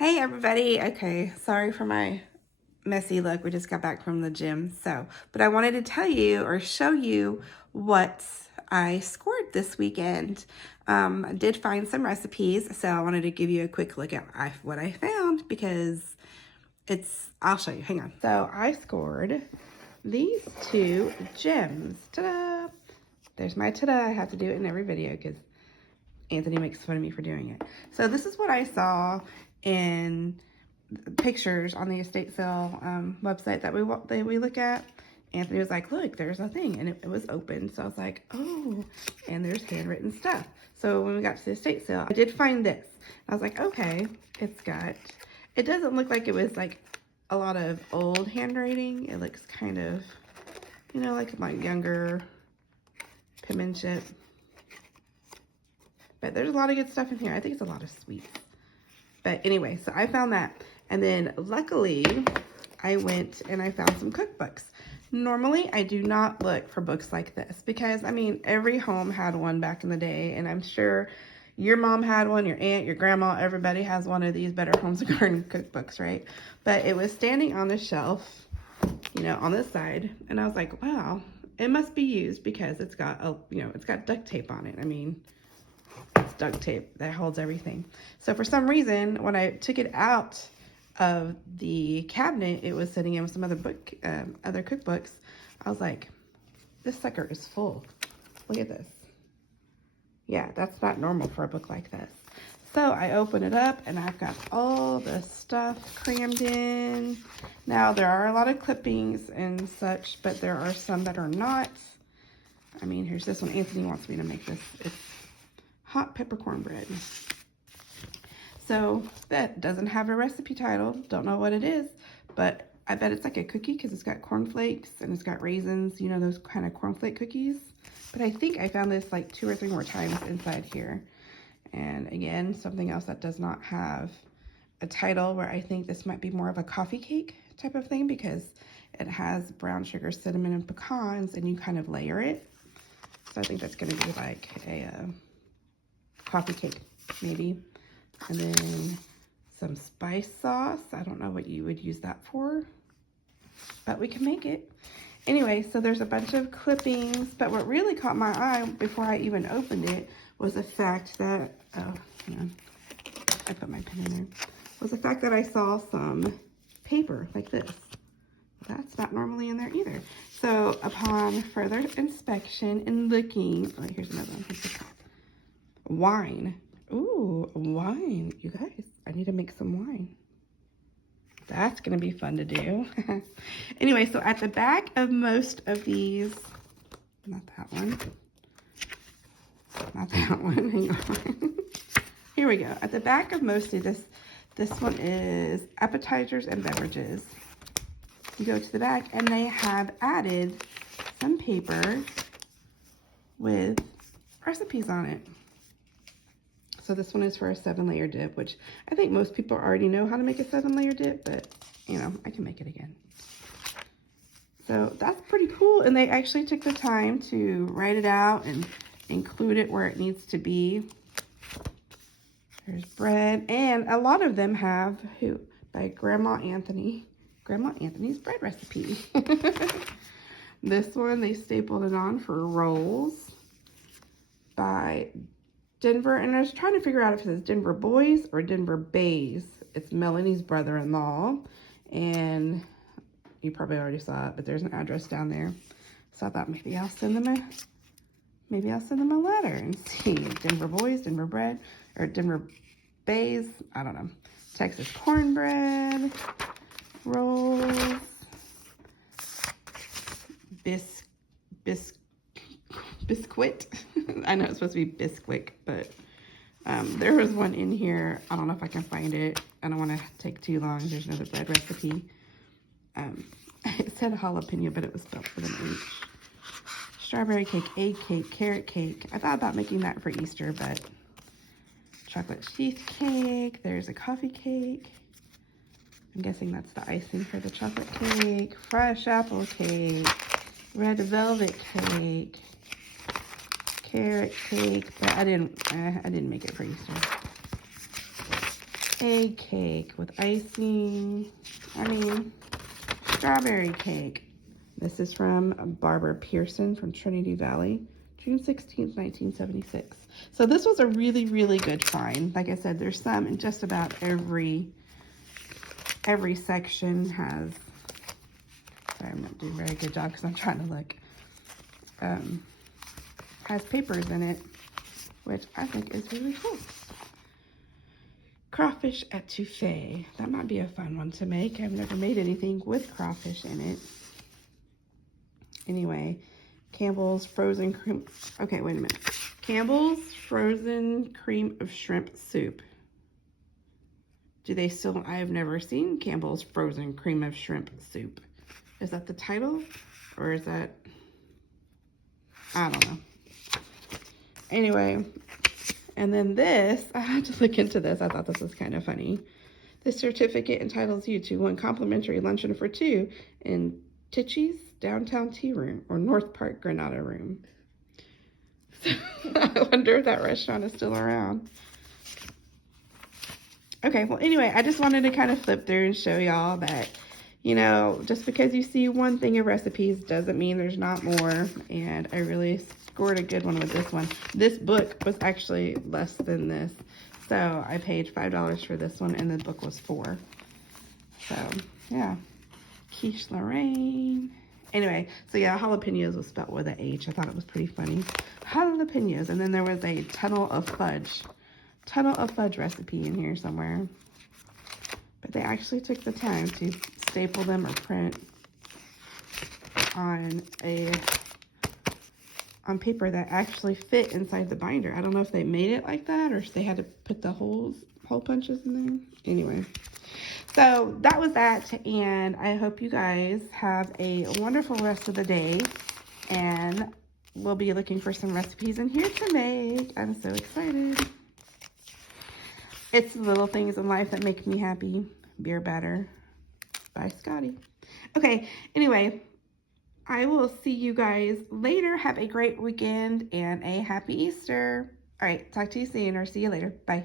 Hey everybody. Okay, sorry for my messy look. We just got back from the gym. But I wanted to tell you or show you what I scored this weekend. I did find some recipes, so I wanted to give you a quick look at what I found because I'll show you. Hang on. So I scored these two gems. Ta-da! There's my ta-da. I have to do it in every video because Anthony makes fun of me for doing it. So this is what I saw in pictures on the estate sale website that we look at. Anthony was like, look, there's a thing, and it was open. So I was like, oh, and there's handwritten stuff. So when we got to the estate sale, I did find this. I was like, okay, it doesn't look like it was like a lot of old handwriting. It looks kind of, like my younger penmanship. But there's a lot of good stuff in here. I think it's a lot of sweets. But anyway, so I found that. And then luckily, I went and I found some cookbooks. Normally, I do not look for books like this because, I mean, every home had one back in the day. And I'm sure your mom had one, your aunt, your grandma, everybody has one of these Better Homes and Garden cookbooks, right? But it was standing on the shelf, on this side. And I was like, wow, it must be used because it's got, it's got duct tape on it. I mean, it's duct tape that holds everything. So for some reason, when I took it out of the cabinet, it was sitting in with some other cookbooks. I was like, this sucker is full. Look at this. Yeah, that's not normal for a book like this. So I open it up and I've got all the stuff crammed in. Now there are a lot of clippings and such, but there are some that are not. I mean, here's this one. Anthony wants me to make this. It's hot pepper cornbread. So that doesn't have a recipe title. Don't know what it is, but I bet it's like a cookie because it's got cornflakes and it's got raisins, those kind of cornflake cookies. But I think I found this like 2 or 3 more times inside here. And again, something else that does not have a title, where I think this might be more of a coffee cake type of thing because it has brown sugar, cinnamon, and pecans, and you kind of layer it. So I think that's going to be like a coffee cake, maybe. And then some spice sauce. I don't know what you would use that for, but we can make it. Anyway, so there's a bunch of clippings, but what really caught my eye before I even opened it was the fact that, I put my pen in there, was the fact that I saw some paper like this. That's not normally in there either. So upon further inspection and looking, oh, here's another one. Wine. Ooh, wine. You guys, I need to make some wine. That's going to be fun to do. Anyway, so at the back of most of these, not that one. Not that one. Hang on. Here we go. At the back of most of this one is appetizers and beverages. You go to the back and they have added some paper with recipes on it. So this one is for a 7-layer dip, which I think most people already know how to make a 7-layer dip, but I can make it again. So that's pretty cool. And they actually took the time to write it out and include it where it needs to be. There's bread, and a lot of them have by Grandma Anthony's bread recipe. This one, they stapled it on for rolls by Denver, and I was trying to figure out if it says Denver Boys or Denver Bays. It's Melanie's brother-in-law, and you probably already saw it, but there's an address down there. So I thought maybe I'll send them a letter and see. Denver Boys, Denver Bread, or Denver Bays, I don't know. Texas cornbread, rolls, biscuit. I know it's supposed to be bisquick, but there was one in here. I don't know if I can find it. I don't want to take too long. There's another bread recipe. It said jalapeno, but it was spelled with an H. Strawberry cake, egg cake, carrot cake. I thought about making that for Easter, but chocolate cheesecake. There's a coffee cake. I'm guessing that's the icing for the chocolate cake. Fresh apple cake. Red velvet cake. Carrot cake, but I didn't make it for Easter. egg cake with icing. I mean, strawberry cake. This is from Barbara Pearson from Trinity Valley, June 16th, 1976. So this was a really, really good find. Like I said, there's some in just about every section has, sorry, I'm not doing a very good job because I'm trying to look, has papers in it, which I think is really cool. Crawfish etouffee. That might be a fun one to make. I've never made anything with crawfish in it. Anyway, Campbell's frozen cream. Okay, wait a minute. Campbell's frozen cream of shrimp soup. Do they still? I've never seen Campbell's frozen cream of shrimp soup. Is that the title? Or is that, I don't know. Anyway, and then this, I had to look into this. I thought this was kind of funny. This certificate entitles you to 1 complimentary luncheon for 2 in Tichy's Downtown Tea Room or North Park Granada Room. So, I wonder if that restaurant is still around. Okay, well, anyway, I just wanted to kind of flip through and show y'all that, you know, just because you see one thing of recipes doesn't mean there's not more. And I really scored a good one with this one. This book was actually less than this. So I paid $5 for this one and the book was $4. So, yeah. Quiche Lorraine. Anyway, so yeah, jalapenos was spelled with an H. I thought it was pretty funny. Jalapenos. And then there was a tunnel of fudge recipe in here somewhere. But they actually took the time to staple them or print on paper that actually fit inside the binder. I don't know if they made it like that or if they had to put the hole punches in there. Anyway, so that was that, and I hope you guys have a wonderful rest of the day, and we'll be looking for some recipes in here to make. I'm so excited. It's the little things in life that make me happy. Beer batter by Scotty. Okay, anyway, I will see you guys later. Have a great weekend and a happy Easter. All right, talk to you soon or see you later. Bye.